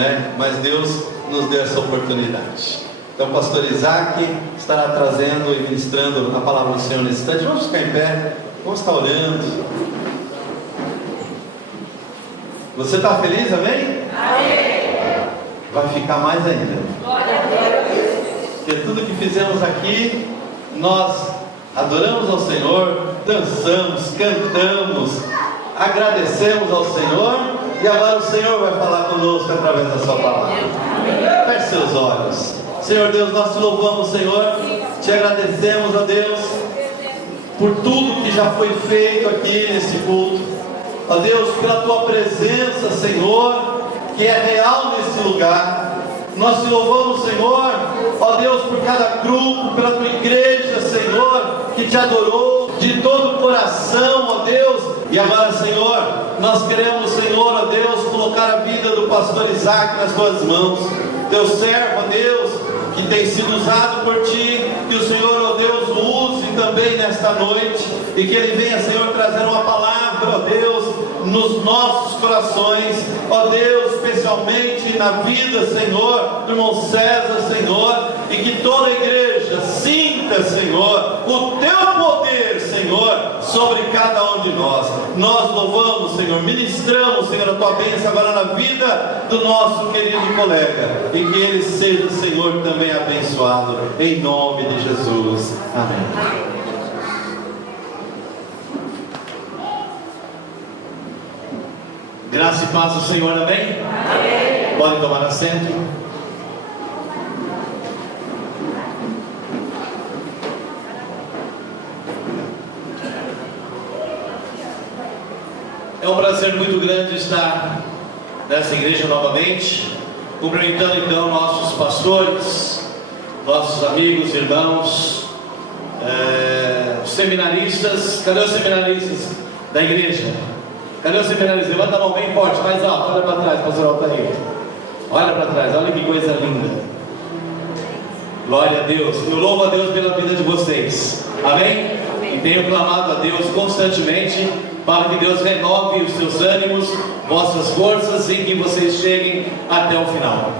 né? Mas Deus nos deu essa oportunidade. Então o pastor Isaac estará trazendo e ministrando a palavra do Senhor nesse instante. Vamos ficar em pé, vamos estar orando. Você está feliz, amém? Amém. Vai ficar mais ainda. Glória a Deus. Porque tudo que fizemos aqui, nós adoramos ao Senhor, dançamos, cantamos, agradecemos ao Senhor, e agora o Senhor vai falar conosco através da sua palavra. Feche seus olhos. Senhor Deus, nós te louvamos, Senhor, te agradecemos, ó Deus, por tudo que já foi feito aqui nesse culto, ó Deus, pela tua presença, Senhor, que é real nesse lugar. Nós te louvamos, Senhor, ó Deus, por cada grupo, pela tua igreja, Senhor, que te adorou de todo o coração, ó Deus. E agora, Senhor, nós queremos, Senhor, ó Deus, colocar a vida do pastor Isaac nas tuas mãos. Teu servo, ó Deus, que tem sido usado por ti, que o Senhor, ó Deus, o use também nesta noite, e que ele venha, Senhor, trazer uma palavra, ó Deus, nos nossos corações, ó Deus, especialmente na vida, Senhor, do irmão César, Senhor, e que toda a igreja sinta, Senhor, o teu poder, Senhor, sobre cada um de nós. Nós louvamos, Senhor, ministramos, Senhor, a tua bênção agora na vida do nosso querido colega, e que ele seja, Senhor, também abençoado, em nome de Jesus. Amém. Graça e paz do Senhor, amém? Amém. Podem tomar assento. É um prazer muito grande estar nessa igreja novamente, cumprimentando então nossos pastores, nossos amigos, irmãos, os seminaristas. Cadê os seminaristas da igreja? Cadê o seminarista? Levanta a mão bem forte, mais alto, olha para trás, pastor Altair. Olha para trás, olha que coisa linda. Glória a Deus. Eu louvo a Deus pela vida de vocês. Amém? E tenho clamado a Deus constantemente para que Deus renove os seus ânimos, vossas forças, e que vocês cheguem até o final.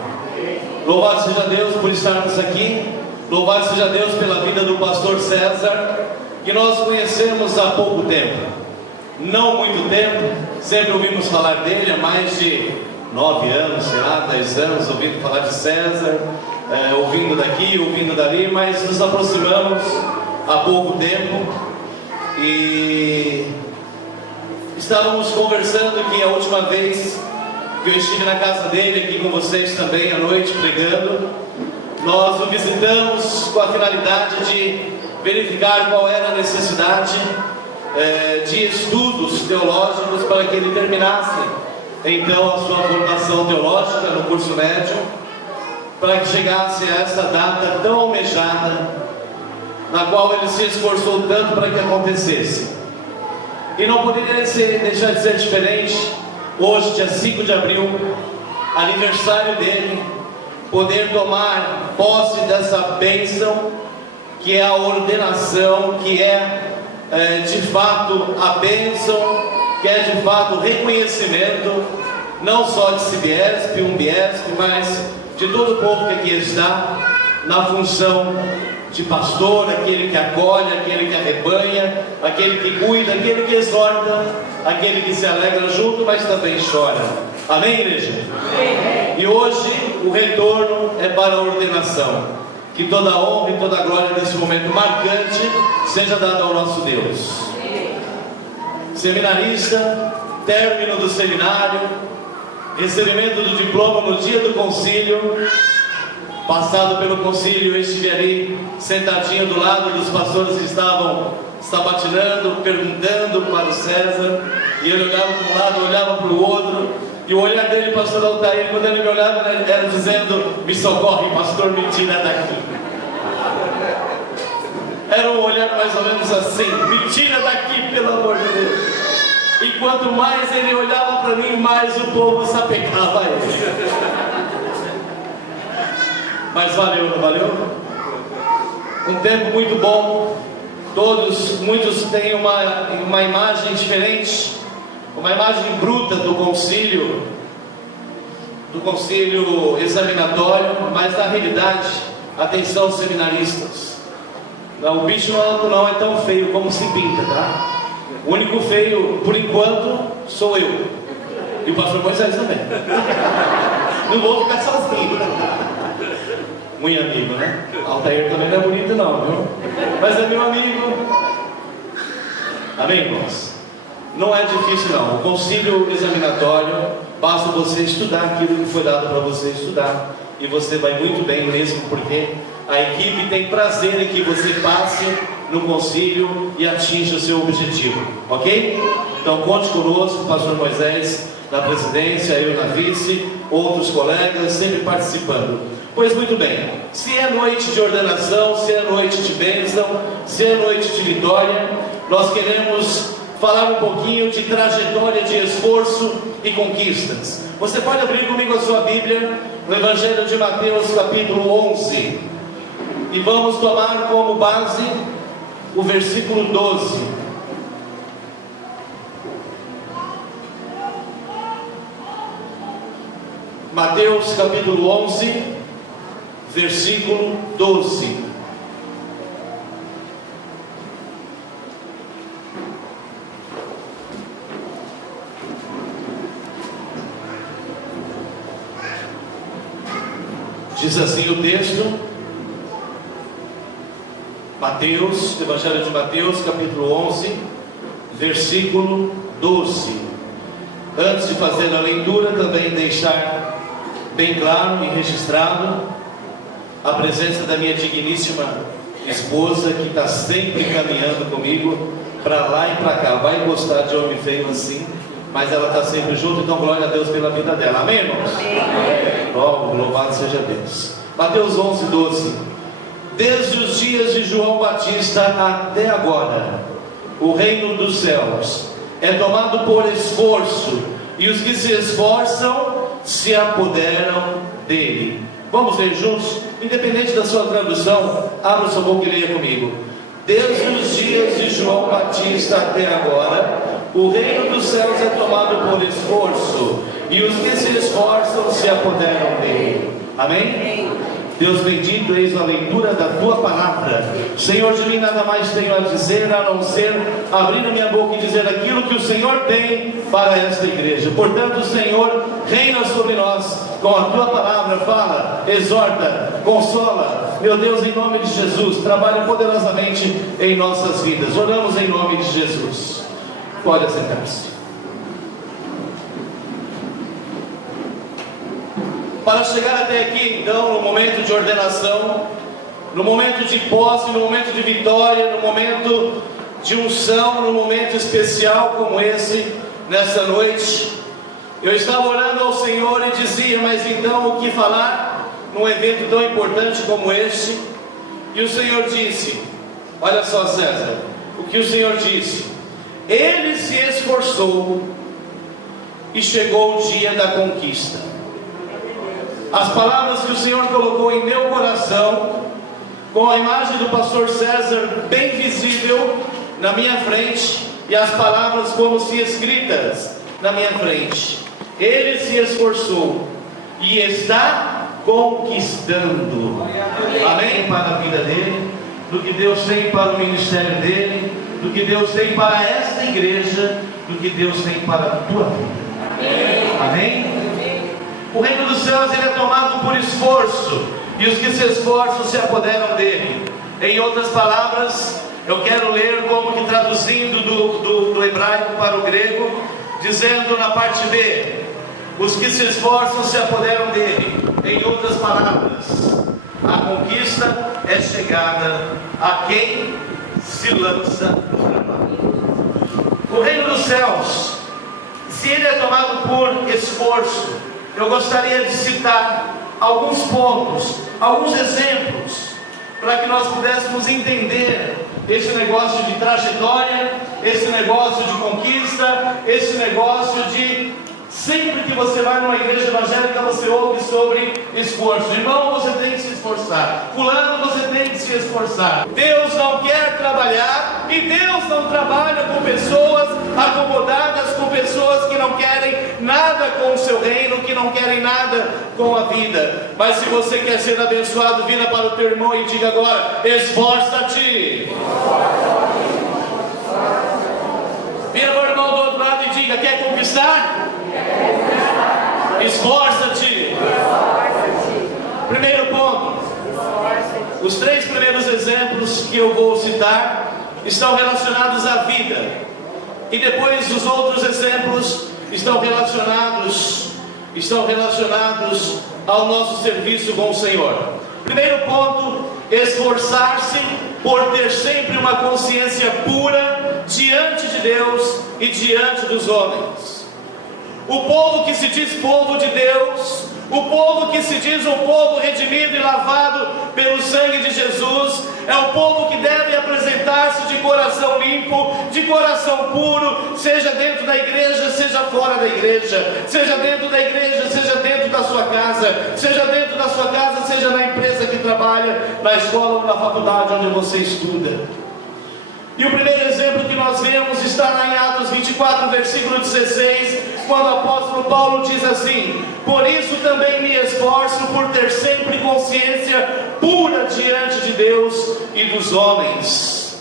Louvado seja Deus por estarmos aqui. Louvado seja Deus pela vida do pastor César, que nós conhecemos há pouco tempo. Não muito tempo, sempre ouvimos falar dele, há mais de 9 anos, sei lá, 10 anos, ouvindo falar de César, ouvindo daqui, ouvindo dali, mas nos aproximamos há pouco tempo, e estávamos conversando que a última vez que eu estive na casa dele, aqui com vocês também à noite, pregando, nós o visitamos com a finalidade de verificar qual era a necessidade de estudos teológicos para que ele terminasse então a sua formação teológica no curso médio, para que chegasse a essa data tão almejada, na qual ele se esforçou tanto para que acontecesse. E não poderia deixar de ser diferente, hoje, dia 5 de abril, aniversário dele, poder tomar posse dessa bênção, que é a ordenação, que é de fato a bênção, que é de fato o reconhecimento, não só de Cibiesp, Umbiesp, mas de todo o povo que aqui está, na função de pastor, aquele que acolhe, aquele que arrebanha, aquele que cuida, aquele que exorta, aquele que se alegra junto, mas também chora. Amém, igreja? Amém. E hoje o retorno é para a ordenação. Que toda a honra e toda a glória desse momento marcante seja dada ao nosso Deus. Seminarista, término do seminário, recebimento do diploma no dia do concílio. Passado pelo concílio, eu estive ali sentadinho do lado dos pastores que estavam sabatinando, perguntando para o César, e ele olhava para um lado, olhava para o outro, e o olhar dele, pastor Altair, quando ele me olhava, era dizendo: me socorre, pastor, me tira daqui. Era um olhar mais ou menos assim: me tira daqui, pelo amor de Deus. E quanto mais ele olhava para mim, mais o povo sapecava ele. Mas valeu, não valeu? Um tempo muito bom. Muitos têm uma imagem diferente, uma imagem bruta do concílio, do concílio examinatório, mas na realidade, atenção seminaristas, o bicho não é tão feio como se pinta, tá? O único feio, por enquanto, sou eu. E o pastor Moisés também. Não vou ficar sozinho. Muito amigo, né? Altair também não é bonito não, viu? Mas é meu amigo. Amém, irmãos? Não é difícil não. O concílio examinatório, basta você estudar aquilo que foi dado para você estudar, e você vai muito bem mesmo, porque a equipe tem prazer em que você passe no concílio e atinja o seu objetivo, ok? Então conte conosco, pastor Moisés na presidência, eu na vice, outros colegas sempre participando. Pois muito bem, se é noite de ordenação, se é noite de bênção, se é noite de vitória, nós queremos falar um pouquinho de trajetória de esforço e conquistas. Você pode abrir comigo a sua Bíblia no Evangelho de Mateus capítulo 11 e vamos tomar como base o versículo 12. Mateus capítulo 11, versículo 12. Diz assim o texto, Mateus, Evangelho de Mateus, capítulo 11, versículo 12. Antes de fazer a leitura, também deixar bem claro e registrado a presença da minha digníssima esposa, que está sempre caminhando comigo para lá e para cá. Vai gostar de homem feio assim, mas ela está sempre junto, então glória a Deus pela vida dela. Amém, irmãos? Amém. Oh, louvado seja Deus. Mateus 11, 12. Desde os dias de João Batista até agora, o reino dos céus é tomado por esforço, e os que se esforçam se apoderam dele. Vamos ler juntos? Independente da sua tradução, abra sua boca e leia comigo. Desde os dias de João Batista até agora, o reino dos céus é tomado por esforço, e os que se esforçam se apoderam dele. Amém? Deus bendito, eis a leitura da tua palavra. Senhor, de mim nada mais tenho a dizer, a não ser abrir a minha boca e dizer aquilo que o Senhor tem para esta igreja. Portanto, Senhor, reina sobre nós com a tua palavra, fala, exorta, consola. Meu Deus, em nome de Jesus, trabalha poderosamente em nossas vidas. Oramos em nome de Jesus. Pode assentar-se. Para chegar até aqui, então, no momento de ordenação, no momento de posse, no momento de vitória, no momento de unção, no momento especial como esse, nessa noite, eu estava orando ao Senhor e dizia, mas então o que falar num evento tão importante como este? E o Senhor disse, olha só, César, o que o Senhor disse: ele se esforçou e chegou o dia da conquista. As palavras que o Senhor colocou em meu coração, com a imagem do pastor César bem visível na minha frente, e as palavras como se escritas na minha frente. Ele se esforçou e está conquistando. Amém? Para a vida dele, do que Deus tem para o ministério dele, do que Deus tem para esta igreja, do que Deus tem para a tua vida. Amém? O reino dos céus ele é tomado por esforço, e os que se esforçam se apoderam dele. Em outras palavras, eu quero ler como que traduzindo do hebraico para o grego, dizendo na parte B, os que se esforçam se apoderam dele. Em outras palavras, a conquista é chegada a quem se lança no trabalho. O reino dos céus, se ele é tomado por esforço, eu gostaria de citar alguns pontos, alguns exemplos, para que nós pudéssemos entender esse negócio de trajetória, esse negócio de conquista, esse negócio de... Sempre que você vai numa igreja evangélica, você ouve sobre esforço. Irmão, você tem que se esforçar. Fulano, você tem que se esforçar. Deus não quer trabalhar, e Deus não trabalha com pessoas acomodadas, com pessoas que não querem nada com o seu reino, que não querem nada com a vida. Mas se você quer ser abençoado, vira para o teu irmão e diga agora: esforça-te. Vira para o irmão do outro lado e diga: quer conquistar? Esforça-te. Primeiro ponto. Os 3 primeiros exemplos que eu vou citar estão relacionados à vida, e depois os outros exemplos estão relacionados ao nosso serviço com o Senhor. Primeiro ponto: esforçar-se por ter sempre uma consciência pura diante de Deus e diante dos homens. O povo que se diz povo de Deus, o povo que se diz um povo redimido e lavado pelo sangue de Jesus, é um povo que deve apresentar-se de coração limpo, de coração puro, seja dentro da igreja, seja fora da igreja, seja dentro da igreja, seja dentro da sua casa, seja dentro da sua casa, seja na empresa que trabalha, na escola ou na faculdade onde você estuda. E o primeiro exemplo que nós vemos está lá em Atos 24, versículo 16, quando o apóstolo Paulo diz assim: por isso também me esforço por ter sempre consciência pura diante de Deus e dos homens.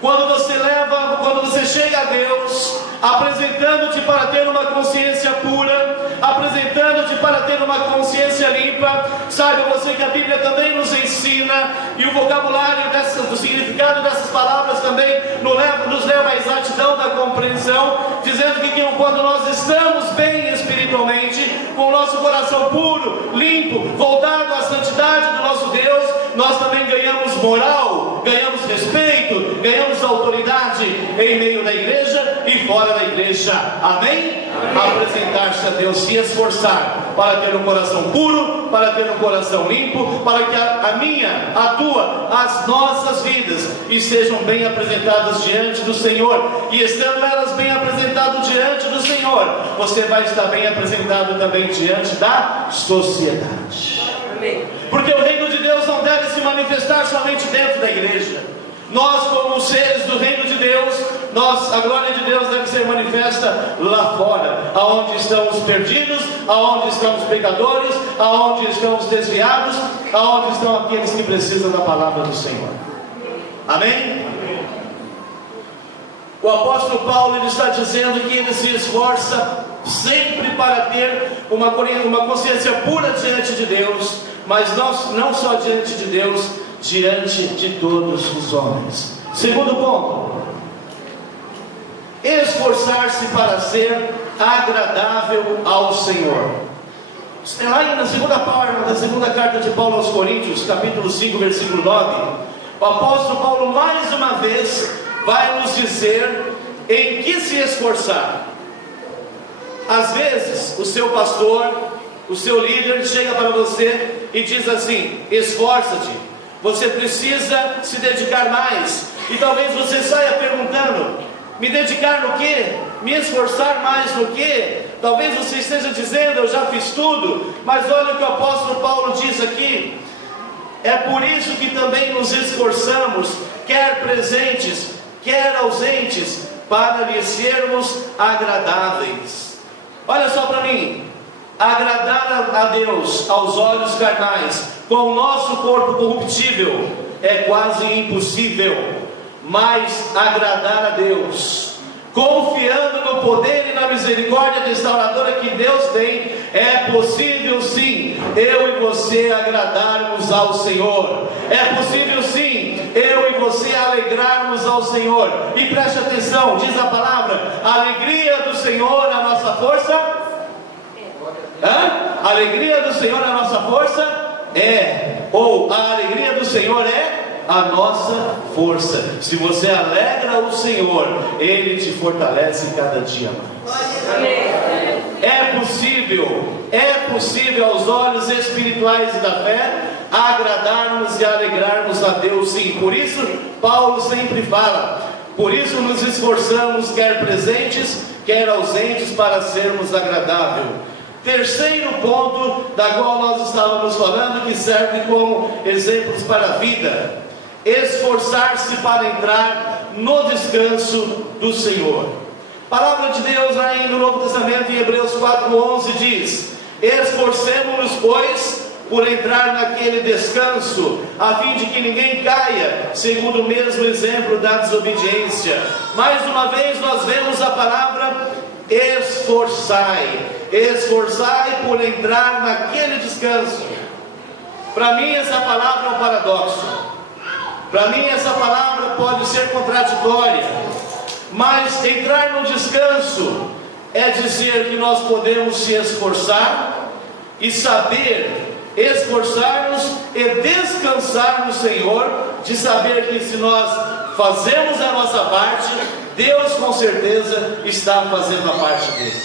Quando você chega a Deus, apresentando-te para ter uma consciência pura, apresentando-te para ter uma consciência limpa, saiba você que a Bíblia também nos ensina, e o vocabulário do significado dessas palavras também nos leva à exatidão da compreensão, dizendo que quando nós estamos bem espiritualmente, com o nosso coração puro, limpo, voltado à santidade do nosso Deus, nós também ganhamos moral, ganhamos respeito, ganhamos autoridade em meio da igreja e fora da igreja. Amém? Apresentar-se a Deus, se esforçar para ter um coração puro, para ter um coração limpo, para que a minha, a tua, as nossas vidas estejam bem apresentadas diante do Senhor. E estando elas bem apresentadas diante do Senhor, você vai estar bem apresentado também diante da sociedade. Amém. Porque o reino de Deus não deve se manifestar somente dentro da igreja. Nós, como seres do reino de Deus, a glória de Deus deve ser manifesta lá fora, aonde estão os perdidos, aonde estão os pecadores, aonde estão os desviados, aonde estão aqueles que precisam da palavra do Senhor. Amém? O apóstolo Paulo ele está dizendo que ele se esforça sempre para ter uma consciência pura diante de Deus, mas não só diante de Deus, diante de todos os homens. Segundo ponto: esforçar-se para ser agradável ao Senhor. Lá na segunda carta de Paulo aos Coríntios, capítulo 5, versículo 9, o apóstolo Paulo mais uma vez vai nos dizer em que se esforçar. Às vezes o seu pastor, o seu líder chega para você e diz assim: esforça-te, você precisa se dedicar mais. E talvez você saia perguntando: me dedicar no quê? Me esforçar mais no quê? Talvez você esteja dizendo: eu já fiz tudo. Mas olha o que o apóstolo Paulo diz aqui: é por isso que também nos esforçamos, quer presentes, quer ausentes, para lhe sermos agradáveis. Olha só para mim: agradar a Deus aos olhos carnais, com o nosso corpo corruptível, é quase impossível. Mas agradar a Deus, confiando no poder e na misericórdia restauradora que Deus tem, é possível sim, eu e você agradarmos ao Senhor. É possível sim, eu e você alegrarmos ao Senhor. E preste atenção, diz a palavra: a alegria do Senhor é a nossa força. A alegria do Senhor é a nossa força? Ou a alegria do Senhor é a nossa força. Se você alegra o Senhor, Ele te fortalece cada dia mais. É possível aos olhos espirituais e da fé agradarmos e alegrarmos a Deus sim. Por isso Paulo sempre fala: por isso nos esforçamos, quer presentes, quer ausentes, para sermos agradáveis. Terceiro ponto da qual nós estávamos falando, que serve como exemplos para a vida: esforçar-se para entrar no descanso do Senhor. A palavra de Deus lá no Novo Testamento, em Hebreus 4:11 diz: esforcemo-nos, pois, por entrar naquele descanso, a fim de que ninguém caia, segundo o mesmo exemplo da desobediência. Mais uma vez nós vemos a palavra esforçai, esforçai por entrar naquele descanso. Para mim essa palavra é um paradoxo, para mim essa palavra pode ser contraditória, mas entrar no descanso é dizer que nós podemos se esforçar e saber esforçar-nos e descansar no Senhor, de saber que se nós fazemos a nossa parte, Deus com certeza está fazendo a parte dele.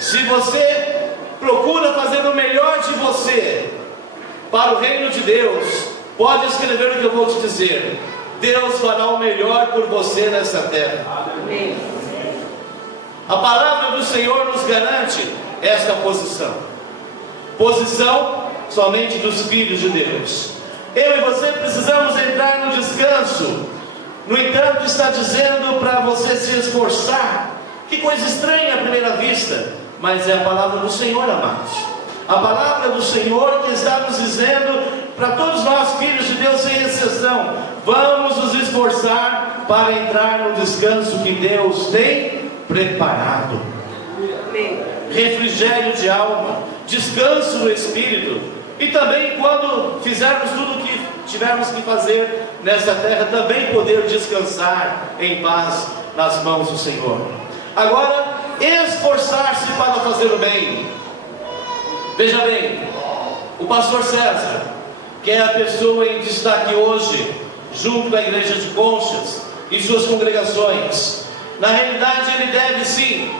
Se você procura fazer o melhor de você para o reino de Deus, pode escrever o que eu vou te dizer: Deus fará o melhor por você nessa terra. A palavra do Senhor nos garante esta posição somente dos filhos de Deus. Eu e você precisamos entrar no descanso. No entanto, está dizendo para você se esforçar. Que coisa estranha à primeira vista, mas é a palavra do Senhor, amados. A palavra do Senhor que está nos dizendo para todos nós, filhos de Deus, sem exceção: vamos nos esforçar para entrar no descanso que Deus tem preparado. Refrigério de alma, descanso no espírito. E também quando fizermos tudo o que tivermos que fazer nessa terra, também poder descansar em paz nas mãos do Senhor. Agora, esforçar-se para fazer o bem. Veja bem, o pastor César, que é a pessoa em destaque hoje, junto à igreja de Conchas e suas congregações, na realidade ele deve sim,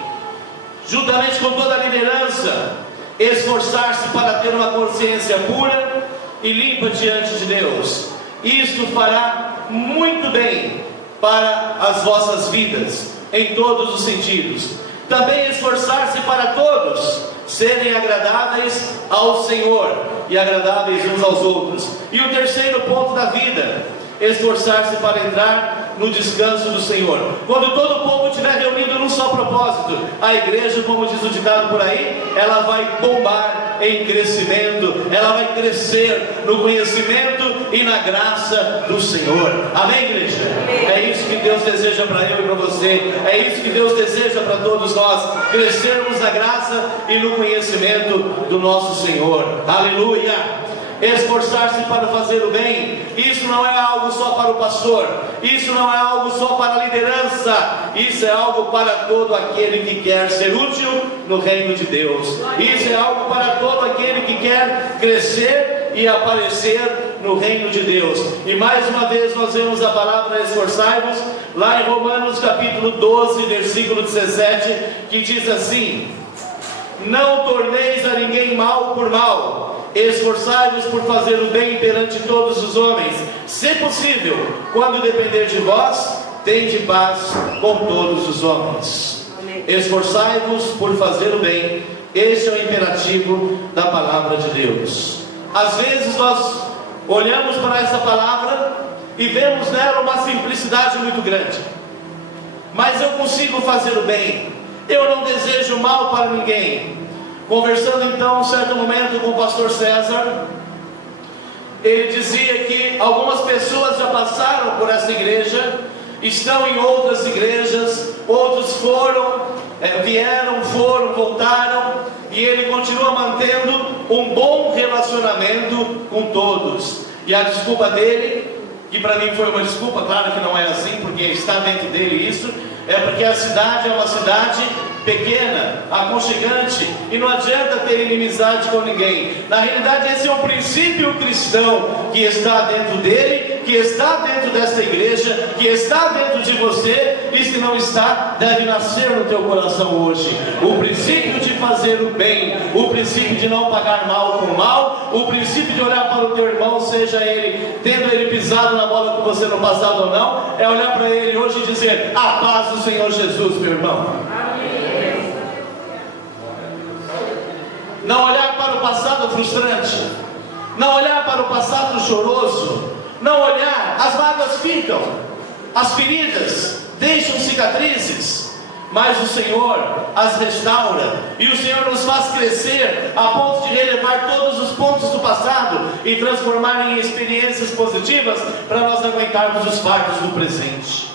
juntamente com toda a liderança, esforçar-se para ter uma consciência pura e limpa diante de Deus. Isto fará muito bem para as vossas vidas, em todos os sentidos. Também esforçar-se para todos serem agradáveis ao Senhor e agradáveis uns aos outros. E o terceiro ponto da vida: esforçar-se para entrar no descanso do Senhor. Quando todo o povo estiver reunido num só propósito, a igreja, como diz o ditado por aí, ela vai bombar em crescimento, ela vai crescer no conhecimento e na graça do Senhor. Amém, igreja? Amém. É isso que Deus deseja para eu e para você, é isso que Deus deseja para todos nós: crescermos na graça e no conhecimento do nosso Senhor. Aleluia! Esforçar-se para fazer o bem, isso não é algo só para o pastor, isso não é algo só para a liderança, isso é algo para todo aquele que quer ser útil no reino de Deus, isso é algo para todo aquele que quer crescer e aparecer no reino de Deus. E mais uma vez nós vemos a palavra esforçai-vos lá em Romanos capítulo 12, versículo 17, que diz assim: não torneis a ninguém mal por mal, esforçai-vos por fazer o bem perante todos os homens. Se possível, quando depender de vós, tende paz com todos os homens. Esforçai-vos por fazer o bem. Este é o imperativo da palavra de Deus. Às vezes nós olhamos para essa palavra e vemos nela uma simplicidade muito grande. Mas eu consigo fazer o bem, eu não desejo mal para ninguém. Conversando então, um certo momento, com o pastor César, ele dizia que algumas pessoas já passaram por essa igreja, estão em outras igrejas, outros vieram, voltaram, e ele continua mantendo um bom relacionamento com todos. E a desculpa dele, que para mim foi uma desculpa, claro que não é assim, porque está dentro dele isso, é porque a cidade é uma cidade pequena, aconchegante, e não adianta ter inimizade com ninguém. Na realidade, esse é um princípio cristão que está dentro dele, que está dentro desta igreja, que está dentro de você, e se não está, deve nascer no teu coração hoje. O princípio de fazer o bem, o princípio de não pagar mal com mal, o princípio de olhar para o teu irmão, seja ele tendo ele pisado na bola com você no passado ou não, é olhar para ele hoje e dizer: a paz do Senhor Jesus, meu irmão. Não olhar para o passado frustrante, não olhar para o passado choroso, não olhar, as mágoas ficam, as feridas deixam cicatrizes, mas o Senhor as restaura, e o Senhor nos faz crescer a ponto de relevar todos os pontos do passado e transformar em experiências positivas para nós aguentarmos os fardos do presente.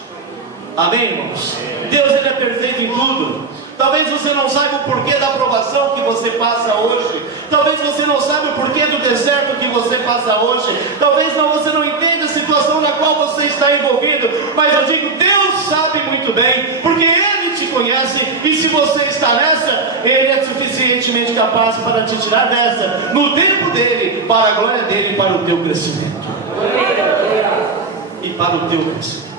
Amém, irmãos? Deus, Ele é perfeito em tudo. Talvez você não saiba o porquê da provação que você passa hoje. Talvez você não saiba o porquê do deserto que você passa hoje. Talvez você não entenda a situação na qual você está envolvido. Mas eu digo, Deus sabe muito bem, porque Ele te conhece. E se você está nessa, Ele é suficientemente capaz para te tirar dessa, no tempo dEle, para a glória dEle e para o teu crescimento. E para o teu crescimento.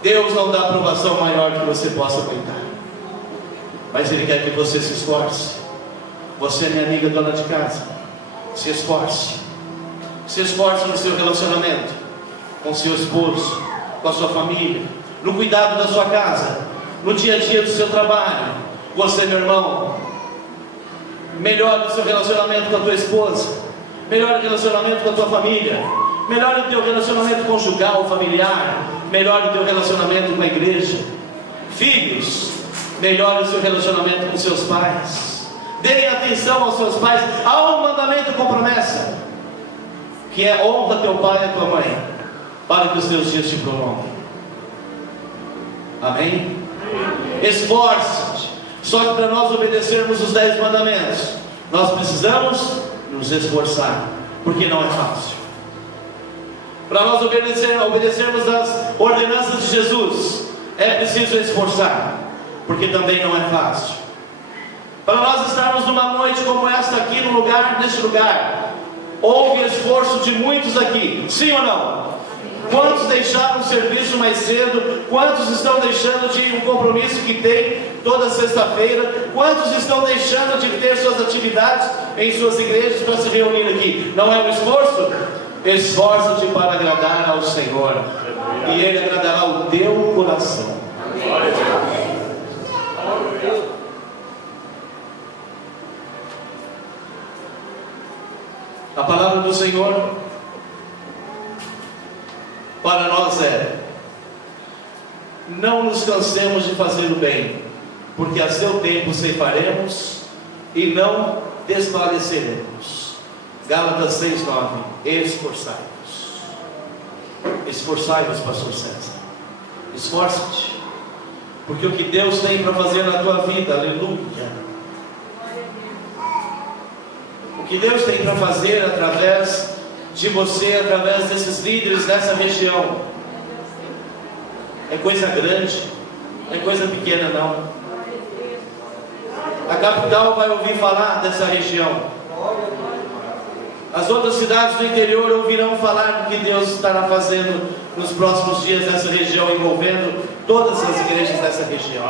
Deus não dá aprovação maior que você possa aguentar, mas Ele quer que você se esforce. Você, minha amiga dona de casa, se esforce. Se esforce no seu relacionamento com seu esposo, com a sua família, no cuidado da sua casa, no dia a dia do seu trabalho. Você, meu irmão, melhore o seu relacionamento com a tua esposa, melhore o relacionamento com a tua família, melhore o teu relacionamento conjugal, familiar, melhore o teu relacionamento com a igreja. Filhos, melhore o seu relacionamento com seus pais. Deem atenção aos seus pais. Há um mandamento com promessa, que é: honra teu pai e a tua mãe, para que os teus dias te prolonguem. Amém? Esforce-te. Só que para nós obedecermos os 10 mandamentos, nós precisamos nos esforçar, porque não é fácil. Para nós obedecermos as ordenanças de Jesus, é preciso esforçar, porque também não é fácil. Para nós estarmos numa noite como esta aqui, neste lugar, houve esforço de muitos aqui, sim ou não? Quantos deixaram o serviço mais cedo? Quantos estão deixando de um compromisso que tem toda sexta-feira? Quantos estão deixando de ter suas atividades em suas igrejas para se reunir aqui? Não é um esforço? Esforça-te para agradar ao Senhor, e Ele agradará o teu coração. A palavra do Senhor para nós é: não nos cansemos de fazer o bem, porque a seu tempo ceifaremos e não desfaleceremos. Gálatas 6:9. Esforçai-vos. Esforçai-vos, pastor César. Esforça-te, porque o que Deus tem para fazer na tua vida, aleluia, o que Deus tem para fazer através de você, através desses líderes dessa região, é coisa grande, não é coisa pequena não. A capital vai ouvir falar dessa região, as outras cidades do interior ouvirão falar do que Deus estará fazendo nos próximos dias nessa região, envolvendo todas as igrejas dessa região.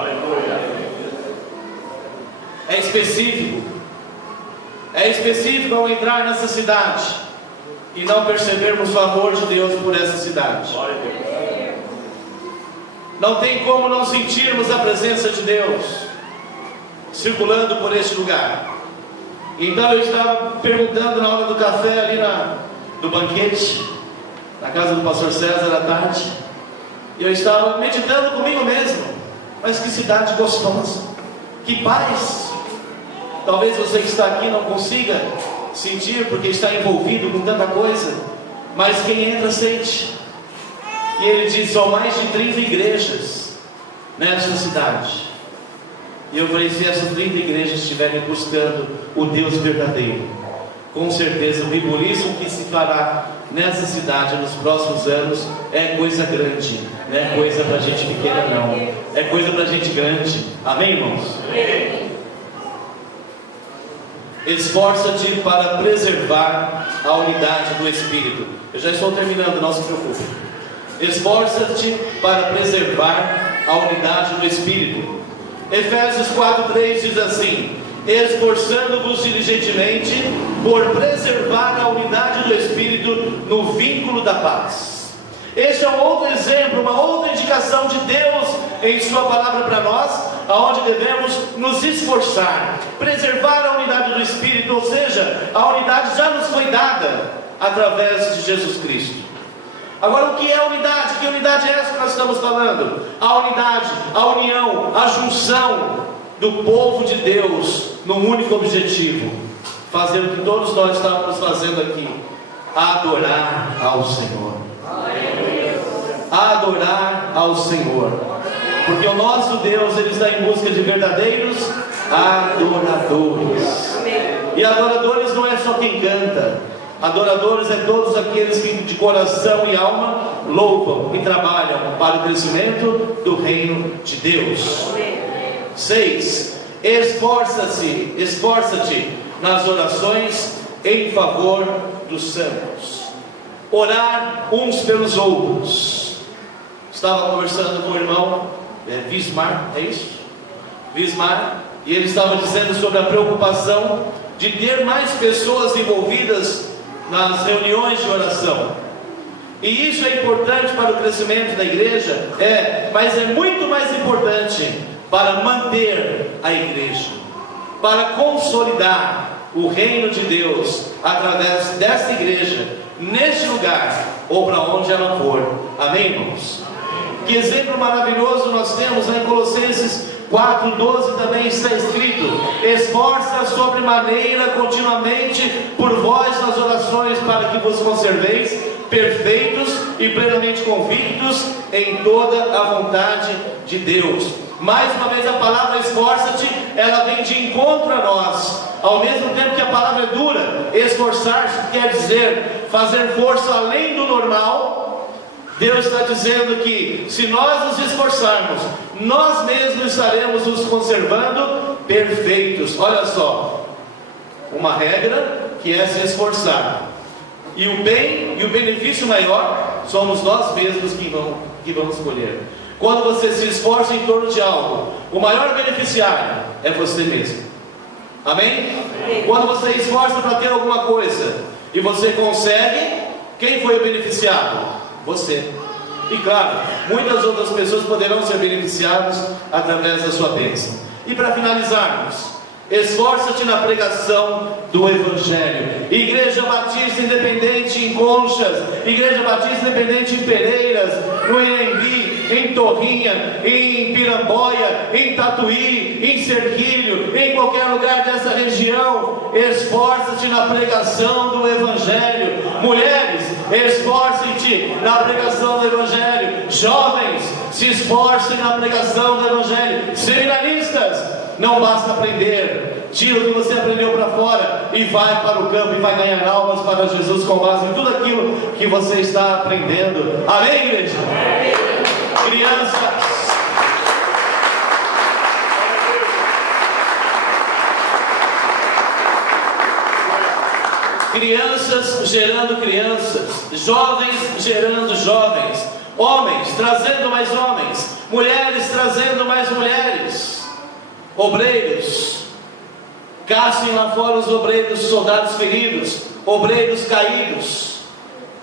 É específico ao entrar nessa cidade e não percebermos o favor de Deus por essa cidade. Não tem como não sentirmos a presença de Deus circulando por este lugar. Então eu estava perguntando na hora do café ali do banquete, na casa do pastor César à tarde, e eu estava meditando comigo mesmo: mas que cidade gostosa, que paz. Talvez você que está aqui não consiga sentir, porque está envolvido com tanta coisa, mas quem entra sente. E ele diz: são mais de 30 igrejas nesta cidade. E eu falei: se essas 30 igrejas estiverem buscando o Deus verdadeiro, com certeza o rebuliço que se fará nessa cidade nos próximos anos é coisa grande, não é coisa para gente pequena não, é coisa para gente grande. Amém, irmãos? Amém. Esforça-te para preservar a unidade do Espírito. Eu já estou terminando, não se preocupe. Esforça-te para preservar a unidade do Espírito. Efésios 4:3 diz assim: esforçando-vos diligentemente por preservar a unidade do Espírito no vínculo da paz. Este é um outro exemplo, uma outra indicação de Deus em sua palavra para nós, aonde devemos nos esforçar, preservar a unidade do Espírito, ou seja, a unidade já nos foi dada através de Jesus Cristo. Agora, o que é unidade? Que unidade é essa que nós estamos falando? A unidade, a união, a junção do povo de Deus num único objetivo: fazer o que todos nós estávamos fazendo aqui, adorar ao Senhor. Adorar ao Senhor, porque o nosso Deus, Ele está em busca de verdadeiros adoradores. E adoradores não é só quem canta, adoradores é todos aqueles que de coração e alma louvam e trabalham para o crescimento do reino de Deus. 6. Esforça-te nas orações em favor dos santos. Orar uns pelos outros. Estava conversando com o irmão Vismar, é isso? Vismar, e ele estava dizendo sobre a preocupação de ter mais pessoas envolvidas nas reuniões de oração. E isso é importante para o crescimento da igreja, mas é muito mais importante para manter a igreja, para consolidar o reino de Deus através desta igreja, neste lugar ou para onde ela for. Amém, irmãos? Que exemplo maravilhoso nós temos lá em Colossenses 4:12, também está escrito: esforça sobremaneira continuamente por vós nas orações, para que vos conserveis perfeitos e plenamente convictos em toda a vontade de Deus. Mais uma vez, a palavra esforça-te, ela vem de encontro a nós. Ao mesmo tempo que a palavra é dura, esforçar-se quer dizer fazer força além do normal. Deus está dizendo que se nós nos esforçarmos, nós mesmos estaremos nos conservando perfeitos. Olha só, uma regra que é se esforçar, e o bem e o benefício maior somos nós mesmos que vamos colher. Quando você se esforça em torno de algo, o maior beneficiário é você mesmo. Amém? Quando você esforça para ter alguma coisa e você consegue, quem foi o beneficiado? Você. E claro, muitas outras pessoas poderão ser beneficiadas através da sua bênção. E para finalizarmos, esforça-te na pregação do Evangelho. Igreja Batista Independente em Conchas, Igreja Batista Independente em Pereiras, no Anhembi, em Torrinha, em Piramboia, em Tatuí, em Serquilho, em qualquer lugar dessa região, esforça-te na pregação do Evangelho. Mulheres, esforcem-te na pregação do Evangelho. Jovens, se esforcem na pregação do Evangelho. Seminaristas, não basta aprender, tira o que você aprendeu para fora e vai para o campo e vai ganhar almas para Jesus com base em tudo aquilo que você está aprendendo. Amém, igreja? Amém. Crianças gerando crianças, jovens gerando jovens, homens trazendo mais homens, mulheres trazendo mais mulheres, obreiros, caçem lá fora os obreiros, soldados feridos, obreiros caídos,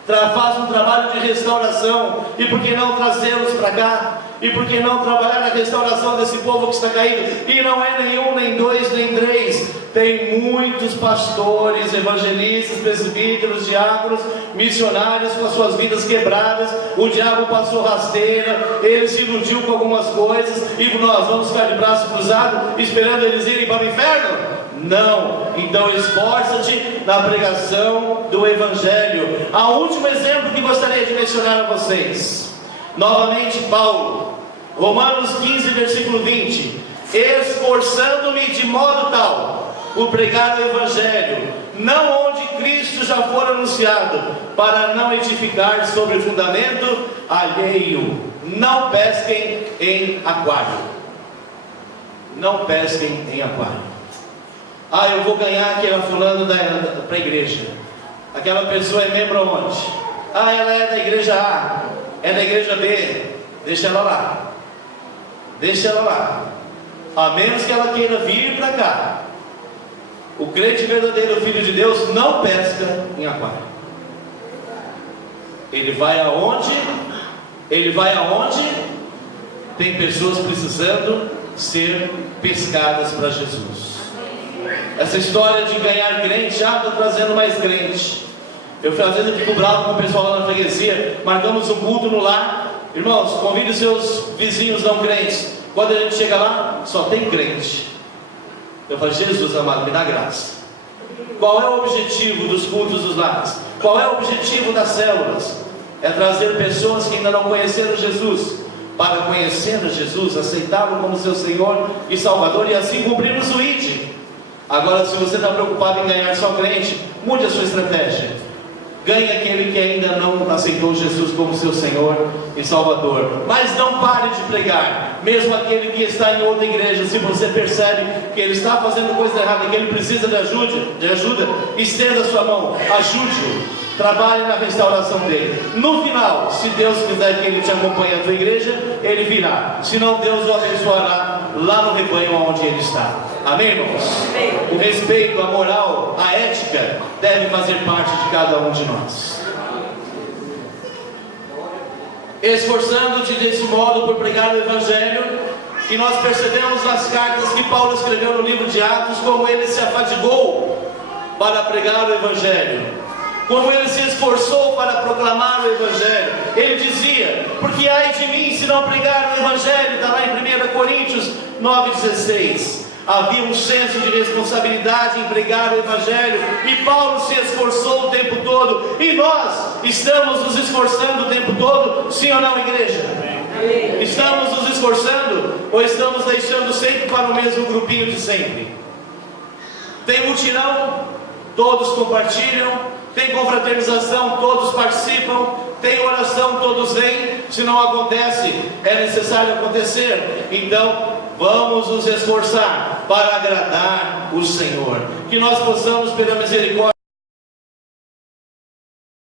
faz um trabalho de restauração. E por que não trazê-los para cá? E por que não trabalhar na restauração desse povo que está caído? E não é nenhum, nem dois, nem três. Tem muitos pastores, evangelistas, presbíteros, diáconos, missionários com as suas vidas quebradas. O diabo passou rasteira, ele se iludiu com algumas coisas, e nós vamos ficar de braço cruzado esperando eles irem para o inferno? Não. Então esforça-te na pregação do Evangelho. O último exemplo que gostaria de mencionar a vocês, novamente Paulo, Romanos 15, versículo 20: esforçando-me de modo tal por pregar o Evangelho, não onde Cristo já for anunciado, para não edificar sobre fundamento alheio. Não pesquem em aquário. Não pesquem em aquário. Eu vou ganhar aquela fulano para a igreja. Aquela pessoa é membro onde? Ela é da igreja A, é da igreja B. Deixa ela lá. Deixa ela lá. A menos que ela queira vir para cá. O crente verdadeiro, filho de Deus, não pesca em aquário. Ele vai aonde? Ele vai aonde tem pessoas precisando ser pescadas para Jesus. Essa história de ganhar crente, já estou trazendo mais crente. Eu fazendo de bravo com o pessoal lá na freguesia, marcamos um culto no lar. Irmãos, convide os seus vizinhos não crentes. Quando a gente chega lá, só tem crente. Eu falo, Jesus amado, me dá graça. Qual é o objetivo dos cultos dos lares? Qual é o objetivo das células? É trazer pessoas que ainda não conheceram Jesus, para conhecer a Jesus, aceitá-lo como seu Senhor e Salvador, e assim cumprirmos o ID. Agora, se você está preocupado em ganhar só crente, mude a sua estratégia. Ganhe aquele que ainda não aceitou Jesus como seu Senhor e Salvador. Mas não pare de pregar. Mesmo aquele que está em outra igreja, se você percebe que ele está fazendo coisa errada, que ele precisa de ajuda, estenda a sua mão, ajude-o. Trabalhe na restauração dele. No final, se Deus quiser que ele te acompanhe à tua igreja, ele virá. Senão, Deus o abençoará lá no rebanho onde ele está. Amém, irmãos? O respeito, a moral, a ética deve fazer parte de cada um de nós. Esforçando-te desse modo por pregar o Evangelho, que nós percebemos nas cartas que Paulo escreveu no livro de Atos, como ele se afadigou para pregar o Evangelho, como ele se esforçou para proclamar o Evangelho. Ele dizia, porque ai de mim se não pregar o Evangelho, está lá em 1 Coríntios 9,16. Havia um senso de responsabilidade em pregar o Evangelho, e Paulo se esforçou o tempo todo, e nós estamos nos esforçando o tempo todo, sim ou não, igreja? Amém. Estamos nos esforçando, ou estamos deixando sempre para o mesmo grupinho de sempre? Tem mutirão, todos compartilham. Tem confraternização, todos participam. Tem oração, todos vêm. Se não acontece, é necessário acontecer. Então, vamos nos esforçar para agradar o Senhor. Que nós possamos, pela misericórdia